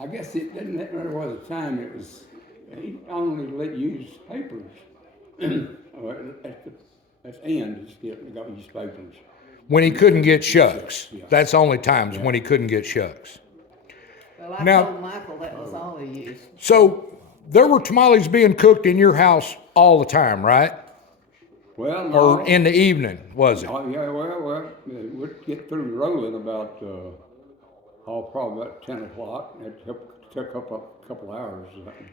I guess it didn't matter what the time it was. He only let you use papers. At the end, just got to use papers. When he couldn't get shucks. Yeah. That's the only times when he couldn't get shucks. Well, I Now- told Michael that was all he used. So there were tamales being cooked in your house all the time, right? Well, no. Or in the evening, was it? Oh, yeah, well, we'd get through rolling about, probably about 10 o'clock. It took up a couple hours.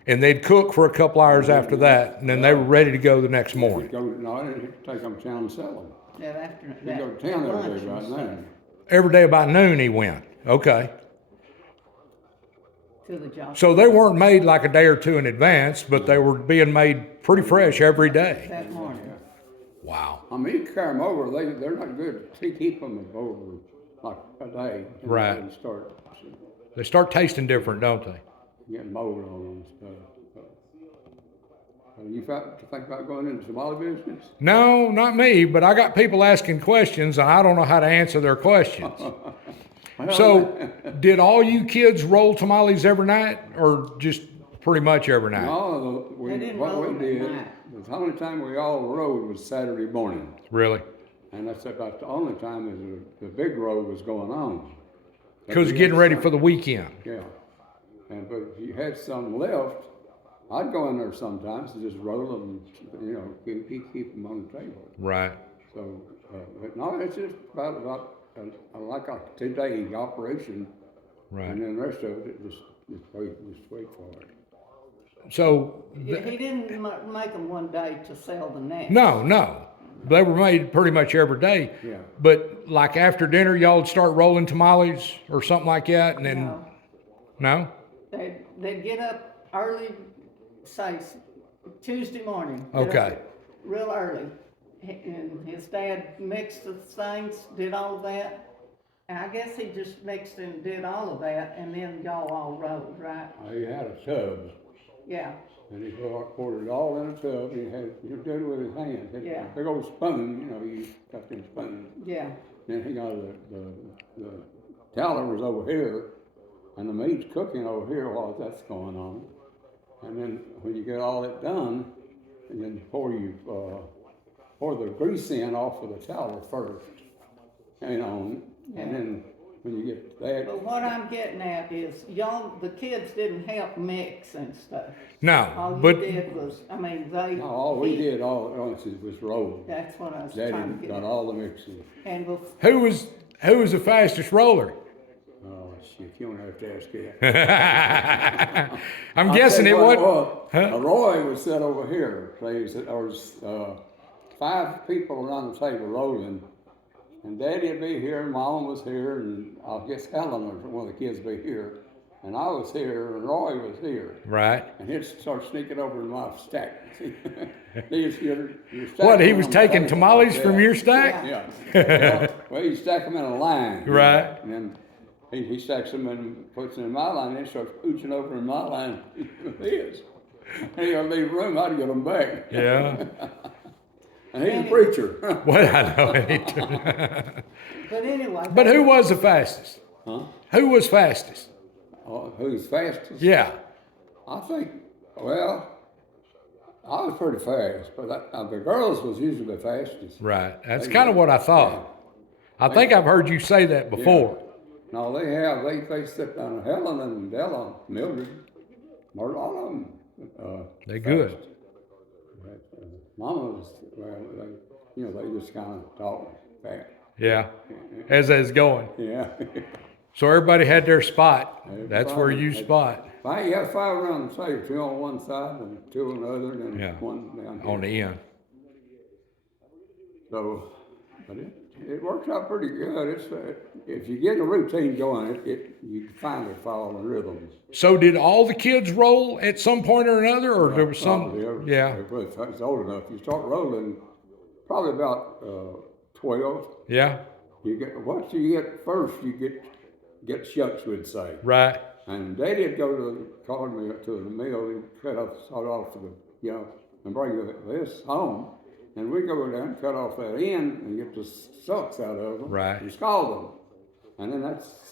And they'd cook for a couple hours after that, and then they were ready to go the next We'd morning. it'd take them to town and sell them. That after We'd that go to town every lunch day and right stuff now. Every day about noon he went. Okay. to the job. So they weren't made like a day or two in advance, but they were being made pretty fresh every day. That morning. Wow. I mean, you carry them over, they're not good to keep them over like a day. And Right. They start They start tasting different, don't they? getting mold on them and stuff. You think about going into the tamale business? No, not me, but I got people asking questions and I don't know how to answer their questions. Well, So, did all you kids roll tamales every night or just pretty much every night? no, They didn't what roll we them at did, night. the only time we all rode was Saturday morning. Really? And that's about the only time is the big road was going on. But Because we getting had ready some- for the weekend. Yeah. But if you had some left, I'd go in there sometimes and just roll them, keep them on the table. Right. So, but no, it's just about like a 2-day operation, Right. and then the rest of it just wait for it. So, Yeah, he didn't make them one day to sell the next. no. They were made pretty much every day. Yeah. But like after dinner, y'all would start rolling tamales or something like that, and then No, no? they'd get up early, say Tuesday morning. Get up Okay. Real early. And his dad mixed the things, did all of that. And I guess he just mixed and did all of that, and then y'all all rolled, right? He had a tub, Yeah, and he poured it all in a tub, and he did it with his hand. He had Yeah. a big old spoon, you got them spoons. yeah. Then he got the tallow was over here, and the meat's cooking over here while that's going on. And then when you get all that done, and then pour the grease in off of the tallow first, and then when you get that, But what I'm getting at is, y'all, the kids didn't help mix and stuff. No. All you But did was, they. no, all we did all at once was roll. That's what I was trying Daddy to get got at. all the mixing. And who was the fastest roller? Oh shit, you don't have to ask that. I'm guessing it was. Roy was set over here. There was 5 people around the table rolling, and Daddy'd be here, and Mom was here, and I guess Helen or one of the kids would be here, and I was here, and Roy was here, Right. and he'd start sneaking over in my stack. You're What, he was stacking them taking like tamales that. from your stack? Yeah. Well, you stack them in a line. Right. And then he stacks them and puts them in my line, and then starts pooching over in my line with his. And he'll leave room, I'd get them back. Yeah. And he's a preacher. Well, I know. But anyway. But who was the fastest? Huh? Who was fastest? Oh, who's fastest? Yeah. I think, well, I was pretty fast, but the girls was usually the fastest. Right. That's They kind of were. what I thought. I think I've heard you say that before. No, they sit down, Helen and Della, Mildred, a lot of them. They're good. Mama was, they just kind of talk fast. Yeah. As it's going. Yeah. So everybody had their spot. That's where you spot. You have 5 around the table, 2 on one side and 2 on the other, and then Yeah. one down here. On the end. So, but it works out pretty good. It's if you get a routine going, you finally follow the rhythms. So did all the kids roll at some point or another, or there was some? Probably, Yeah. If it's old enough, you start rolling probably about 12. Yeah. Once you get first, you get shucks, we'd say. Right. And Daddy'd go call me to the mill, he'd cut off and bring this home. And we'd go down and cut off that end and get the sucks out of them. Right. And scald them. and then that's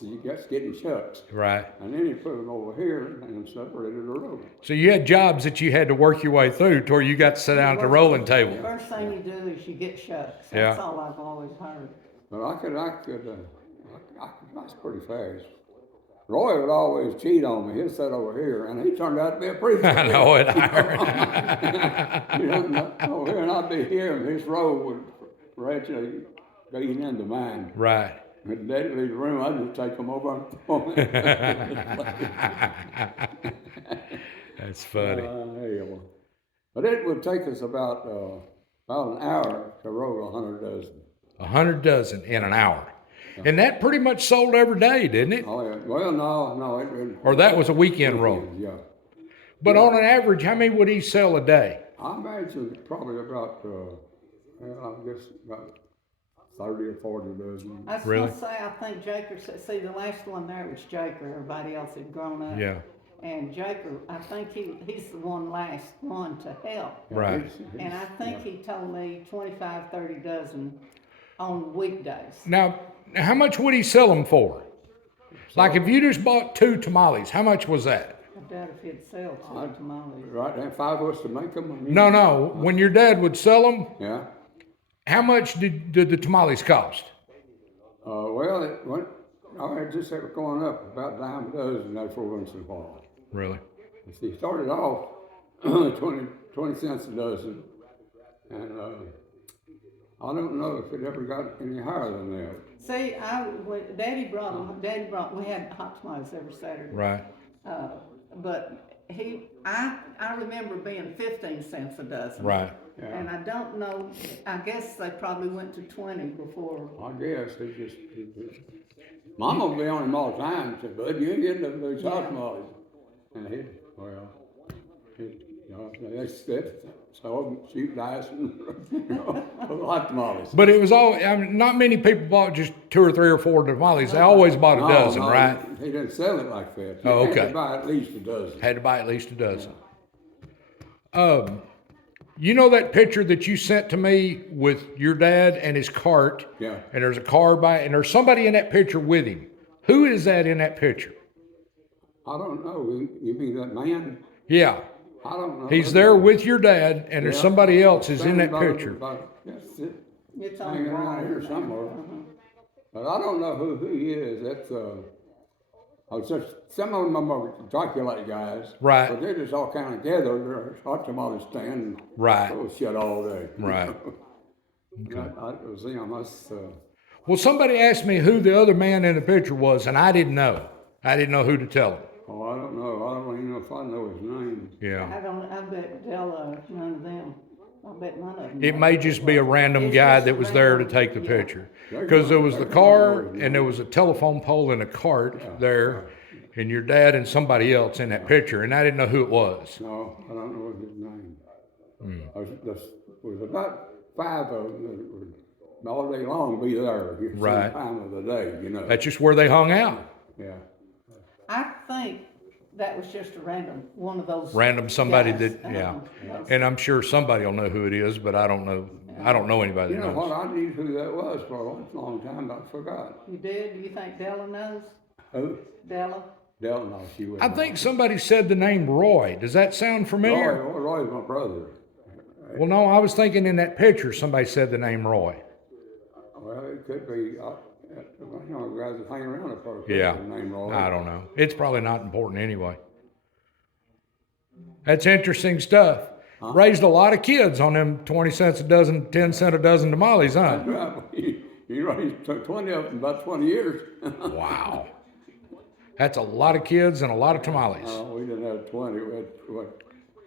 getting shucks. Right. And then you put them over here and separated the road. So you had jobs that you had to work your way through to where you got to sit down at the rolling table. First thing you do is you get shucks. Yeah. That's all I've always heard. But I was pretty fast. Roy would always cheat on me. He'd sit over here, and he turned out to be a preacher. I know it. I heard. You know, over here, and I'd be here, and this road would gradually lead into mine. Right. And Daddy leave the room, I'd just take them over and throw them. That's funny. Hell. But it would take us about an hour to roll 100 dozen. 100 dozen in an hour. And that pretty much sold every day, didn't it? Oh, yeah. Well, no, it Or that was a weekend roll. Yeah. But on an average, how many would he sell a day? I imagine probably about, I guess about 30 or 40 dozen. I was Really? gonna say, I think Jaker, see, the last one there was Jaker, everybody else had grown up. Yeah. And Jaker, I think he's the last one to help. Right. And I think he told me 25, 30 dozen on weekdays. Now, how much would he sell them for? Like if you just bought 2 tamales, how much was that? I doubt if he'd sell two tamales. Right, and 5 of us to make them. I mean, No. When your dad would sell them, Yeah. how much did the tamales cost? Well, it went, it just kept going up about a dime a dozen for once in a while. Really? He started off 20 cents a dozen, and I don't know if it ever got any higher than that. See, when Daddy brought, we had hot tamales every Saturday. Right. But I remember being 15 cents a dozen. Right. Yeah. And I don't know, I guess they probably went to 20 before. I guess he just Mama would be on him all the time and said, "Bud, you ain't getting those hot tamales." And they so shoot dice and hot tamales. But it was not many people bought just 2 or 3 or 4 tamales. They always bought a dozen, right? He didn't sell it like that. Oh, You okay. had to buy at least a dozen. Had to buy at least a dozen. You know that picture that you sent to me with your dad and his cart? Yeah. And there's a car by, and there's somebody in that picture with him. Who is that in that picture? I don't know. You mean that man? Yeah. I don't know. He's there with your dad, and there's somebody else is in that Standing picture. That's it. It's on Hanging the around wall. here somewhere. But I don't know who he is. That's some of them are Dracula guys. Right. But they're just all kind of gathered. They're hot tamale stand. And Right. throw shit all day. Right. I was them. Well, somebody asked me who the other man in the picture was, and I didn't know. I didn't know who to tell them. Oh, I don't know. I don't even know if I know his name. Yeah. I bet Della, none of them. I bet none of them. It may just be a random It's guy just that was there to random, take the yeah. picture. Because there was the car, and there was a telephone pole and a cart there, and your dad and somebody else in that picture, and I didn't know who it was. No, I don't know his name. There was about 5 of them that would all day long be there at some Right. time of the day, you know. That's just where they hung out. Yeah. I think that was just a one of those. Random somebody guys. that, yeah. And I'm sure somebody will know who it is, but I don't know. I don't know anybody You that know what? knows. I knew who that was for a long time, but I forgot. You did? Do you think Della knows? Who? Della? Del, no, she was. I think somebody said the name Roy. Does that sound familiar? Roy's my brother. Well, no, I was thinking in that picture somebody said the name Roy. Well, it could be. You know, guys that hang around it for Yeah. name Roy. I don't know. It's probably not important anyway. That's interesting stuff. Raised a lot of kids on them 20 cents a dozen, 10 cent a dozen tamales, huh? You raised 20 of them in about 20 years. Wow. That's a lot of kids and a lot of tamales. We didn't have 20. We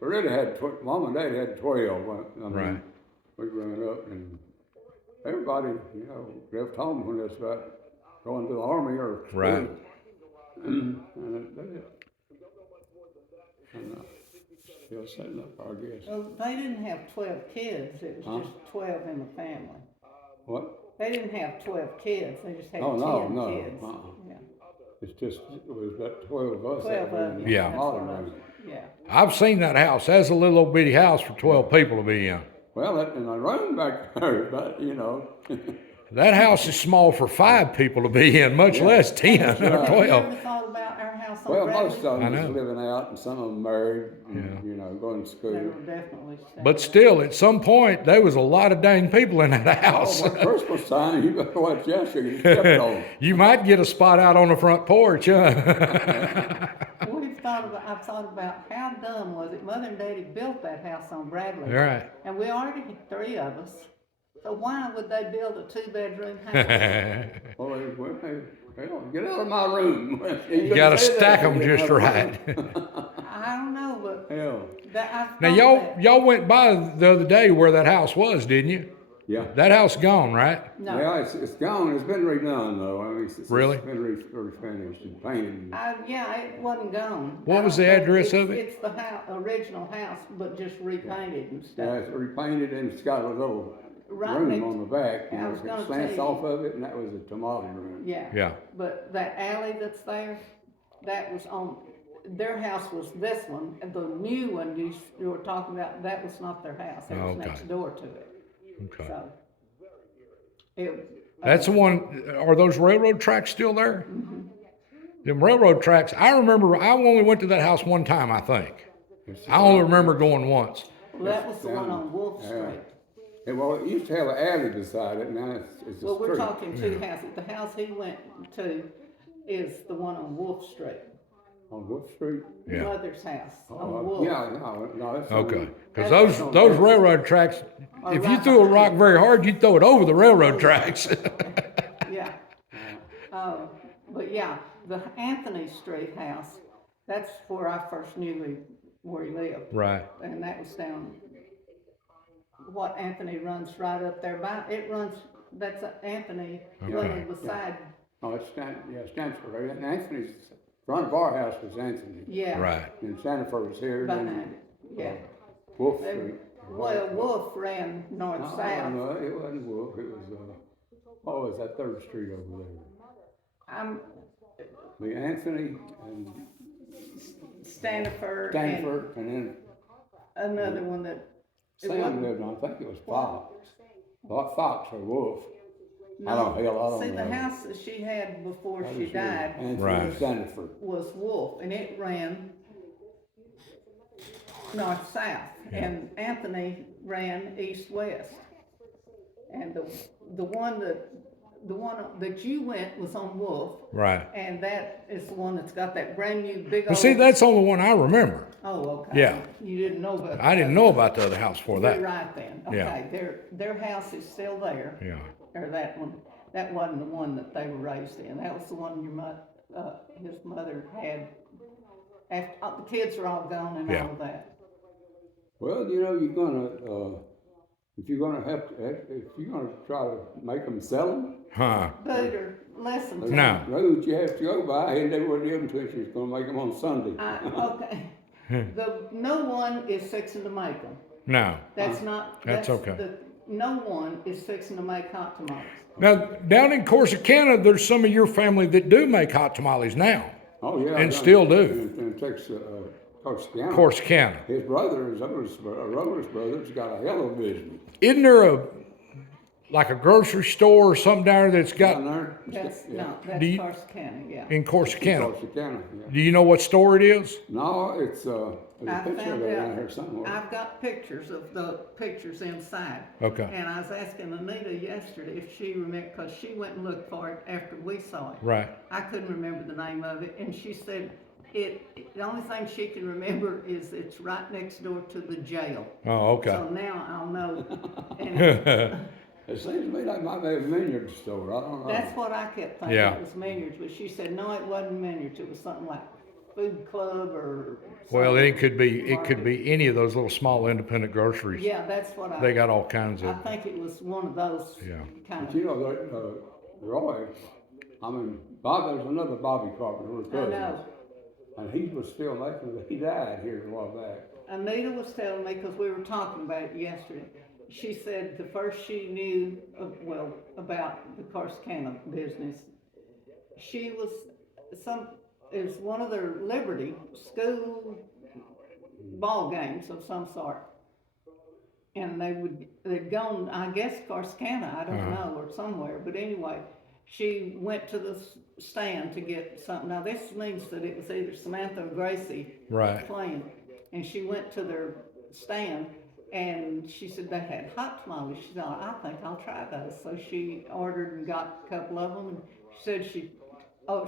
really had, Mom and Dad had 12. I mean, Right. We growing up, and everybody, you know, left home when it's about going to the army or school. Right. And still setting up, I guess. Well, they didn't have 12 kids. It was just 12 in the family. What? They didn't have 12 kids. They just had Oh, 10 no. kids. Yeah. It's just, it was about 12 of us. 12 of them. Yeah. That's what I was- yeah. I've seen that house. That's a little old bitty house for 12 people to be in. Well, in the room back there, but, you know. That house is small for 5 people to be in, much Yeah. less 10 Have or you 12. ever thought about our house on Well, Bradley? most of them I was know. living out, and some of them married, and, Yeah. you know, going to They school. were definitely. But still, at some point, there was a lot of dang people in that Oh, house. well, Christmas time, you better watch out, so you stepped on. You might get a spot out on the front porch, huh? I've thought about how dumb was it? Mother and Daddy built that house on Bradley. Right. And we already had 3 of us. So why would they build a 2-bedroom house? Well, hell, get out of my room. You gotta stack them just right. I don't know, but Hell, I've Now thought that. y'all went by the other day where that house was, didn't you? yeah. That house gone, right? No. Yeah, it's gone. It's been redone, though. I mean, Really? It's been refinished and painted. Yeah, it wasn't gone. What I was don't the know. address of it? It's the original house, but just repainted and Yeah, stuff. it's repainted, and it's got a little Right room next- on the back. I was gonna It slants tell you. off of it, and that was a tamale room. Yeah. Yeah. But that alley that's there, that was on, their house was this one, and the new one you were talking about, that was not their house, it was Okay. next door to it, Okay. so. It. That's the one. Are those railroad tracks still there? Mm-hmm. Them railroad tracks. I remember. I only went to that house one time. I think. I only remember going once. Well, that was the one on Wolf Yeah. Street. Well, it used to have an alley beside it, now it's a Well, we're street. talking 2 houses, the house he went to is the one on Wolf Street, On Wolf Street? Yeah. Mother's house Oh, on Wolf. yeah, no, that's. Okay. on- Because That's- those railroad tracks. Are If you right threw a behind rock it. very hard, you'd throw it over the railroad tracks. Yeah. But yeah, the Anthony Street house, that's where I first knew where he lived. Right. And that was down, what Anthony runs right up there by, it runs, that's Anthony running beside, Oh, it's Stanford, and Anthony's, front of our house was Anthony. yeah. Right. And Stanford was here, Behind then it, yeah. Wolf They- Street. Well, Wolf ran No, north-south. no, it wasn't Wolf, it was, what was that 3rd Street over there? I'm The Anthony and Stanford and Stanford, and then another one that, it Sam wasn't- lived on, I think it was Fox. Fox or Wolf. I no, don't see, know. the house that she had before That she was died Anthony Right. Stanford. was Wolf, and it ran north-south, and Anthony ran east-west. And the one that you went was on Wolf, Right. and that is the one that's got that brand new big old. But see, that's the only one I remember. Oh, okay. Yeah. You didn't know about. I didn't know about the other house before You're that. right then, Yeah. okay, their house is still there, Yeah. or that one, that wasn't the one that they were raised in, that was the one his mother had. After, the kids are all gone and Yeah. all that. Well, you know, you're gonna, if you're gonna try to make them sell them, Huh. Peter, listen to me. No. roads you have to go by, and they wouldn't give them to you, she's gonna make them on Sunday. Okay, no one is fixing to make them, No. that's not, That's that's okay. no one is fixing to make hot tamales. Now, down in Corsicana, there's some of your family that do make hot tamales now. Oh, yeah. And I still done- do. In Texas, Corsicana. Corsicana. His brother, his oldest brother's got a hell of a business. Isn't there like a grocery store or something down there that's Down got there? That's, Yeah. no, that's Do you- Corsicana, yeah. in Corsicana? Corsicana, yeah. Do you know what store it is? No, it's, there's I a picture of found it out- around here somewhere. I've got pictures of the pictures inside. Okay. And I was asking Anita yesterday if she remembered, cause she went and looked for it after we saw it. Right. I couldn't remember the name of it, and she said the only thing she can remember is it's right next door to the jail. Oh, okay. So now I'll know. And It seems to me like might be a vineyard store, I don't know. that's what I kept thinking, Yeah. it was Maynard's, but she said, no, it wasn't Maynard's, it was something like Food Club or. Well, something. it could be any of those little small independent groceries. Yeah, that's what They got all kinds I of. think it was one of those Yeah. kind But of. you know, Roy, there's another Bobby Carpenter, we're I cousins. know. And he was still making it, he died here a while back. Anita was telling me, because we were talking about it yesterday, she said the first she knew, about the Corsicana business, she was it was one of their Liberty school ball games of some sort. and they'd gone, I guess, Corsicana, I don't know, or somewhere, but anyway, she went to the stand to get something. Now, this means that it was either Samantha or Gracie Right. playing, and she went to their stand, and she said they had hot tamales. She said, I think I'll try those. So she ordered and got a couple of them, and she said she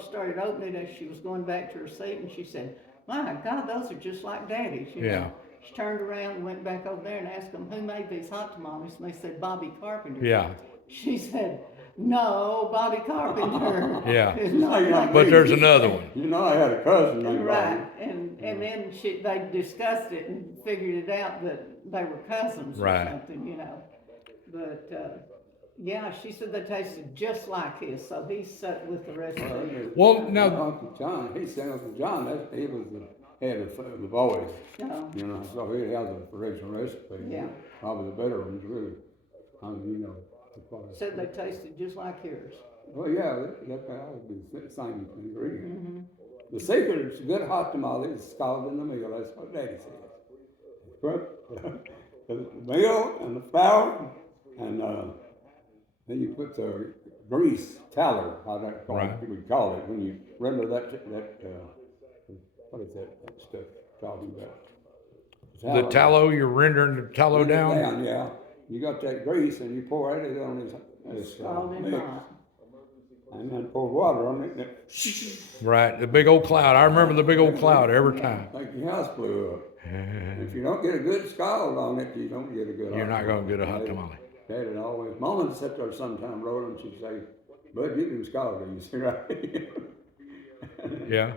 started opening it as she was going back to her seat, and she said, my God, those are just like Daddy's, you Yeah. know. She turned around and went back over there and asked them, who made these hot tamales? And they said, Bobby Carpenter. Yeah. She said, no, Bobby Carpenter. Yeah. is not like But me." there's another one. You know, I had a cousin named Right, Bobby. and then they discussed it and figured it out that they were cousins or Right. something, you know. But, yeah, she said they tasted just like his, so he stuck with the recipe. Well, now, Uncle John, he said Uncle John, he was the head of the boys, So, you know, so he had the original recipe. Yeah. Probably the better ones, really. You know. said they tasted just like yours. Well, yeah, that would be the same ingredient. Mm-hmm. The secret is good hot tamale is scalded in the meal. That's what Daddy said. Put the meal and the flour, and then you put the grease, tallow, how that we call it, when you render that what is that stuff talking about? the tallow, you're rendering the tallow Render it down? yeah. You got that grease and you pour it on this Scalding mix. hot. And then pour water on it, and it Right, the big old cloud. I remember the big old cloud every time. like your house blew up. If you don't get a good scald on it, you don't get a good. You're not going to get a hot tamale. Dad would always, Mama would sit there sometime rolling, she'd say, "Bud, you can scald these, right?" Yeah.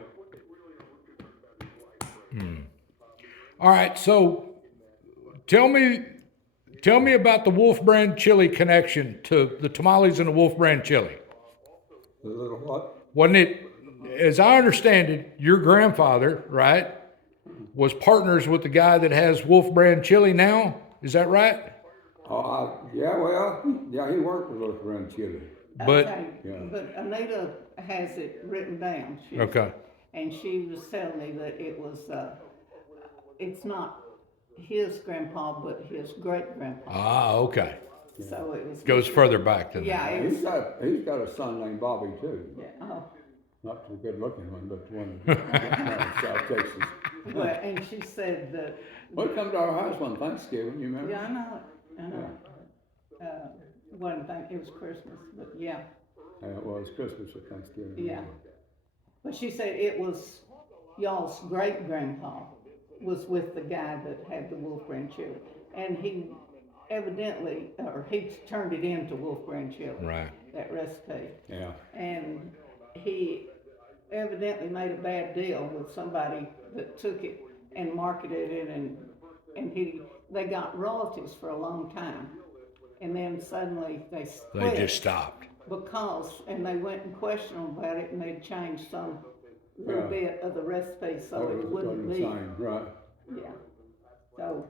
All right, so tell me about the Wolf Brand chili connection to the tamales and the Wolf Brand chili. The little what? Wasn't it, as I understand it, your grandfather, right, was partners with the guy that has Wolf Brand chili now? Is that right? Yeah, he worked with us around chili. But Okay, Yeah. but Anita has it written down. okay, And she was telling me that it was, it's not his grandpa, but his great grandpa. okay, So it was. goes further back than Yeah, that. it He's got a son named Bobby too. yeah, oh, Not the good looking one, but one from South Texas. well, and she said that, Well, come to our house on Thanksgiving, you remember? yeah, I know it, I know it. One thing, it was Christmas, but yeah, Well, it's Christmas or Thanksgiving. yeah. But she said it was y'all's great grandpa was with the guy that had the Wolf Brand chili. And he evidently, or he turned it into Wolf Brand chili. Right. That recipe. Yeah. And he evidently made a bad deal with somebody that took it and marketed it, and they got royalties for a long time, and then suddenly they split They just stopped. and they went and questioned them about it, and they changed some little Yeah. bit of the recipe so it wouldn't the be. same, right? Yeah. So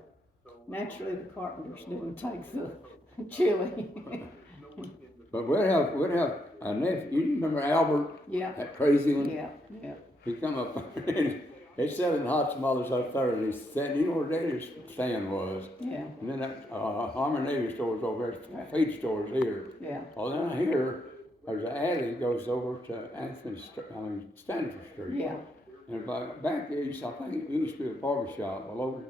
naturally the Carpenters didn't take the chili. But we'd have a nephew. You remember Albert? Yeah. That crazy one. Yeah. Yeah. He come up and he's selling hot tamales up there, and he's saying, you know where Daddy's stand was? Yeah. And then that Army Navy store's over there, feed store's here. Yeah. Well, then here, there's an alley that goes over to Stanford Street. Yeah. And back there, I think it used to be a barber shop. Well,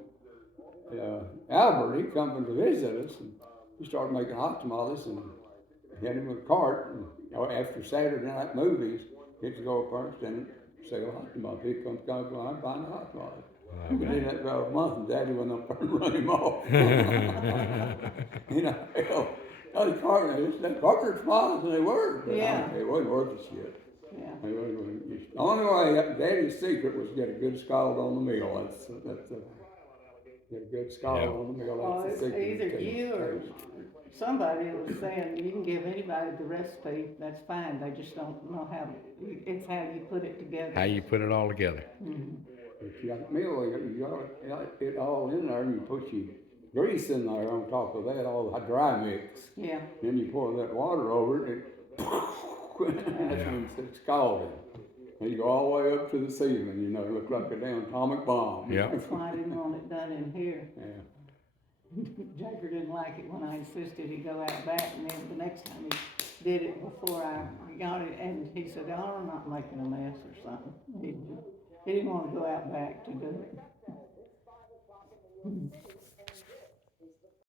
Albert, he come in to visit us, and he started making hot tamales, and he had him with a cart. And after Saturday night movies, he'd go up first and sell hot tamales. He'd come I'm buying hot tamales. We did that about a month, and Daddy went up there and run him off. You know, hell, the Carter tamales, and they were, but Yeah. it wasn't worth the shit. Yeah. The only way Daddy's secret was to get a good scald on the meal. Get a good scald Yeah. on the meal. Well, That's it's the secret. either you or somebody was saying you can give anybody the recipe, that's fine, they just don't know how, it's how you put it together. How you put it all together. If you got the meal, you got it all in there, and you put your grease in there on top of that, all the dry mix. Yeah. Then you pour that water over it, and that's when it's scalded. And you go all the way up to the ceiling, it look like a damn atomic bomb. Yeah. That's why I didn't want it done in here. Yeah. Jaker didn't like it when I insisted he go out back, and then the next time he did it before I got it, and he said, oh, I'm not making a mess or something. He didn't wanna go out back to do it.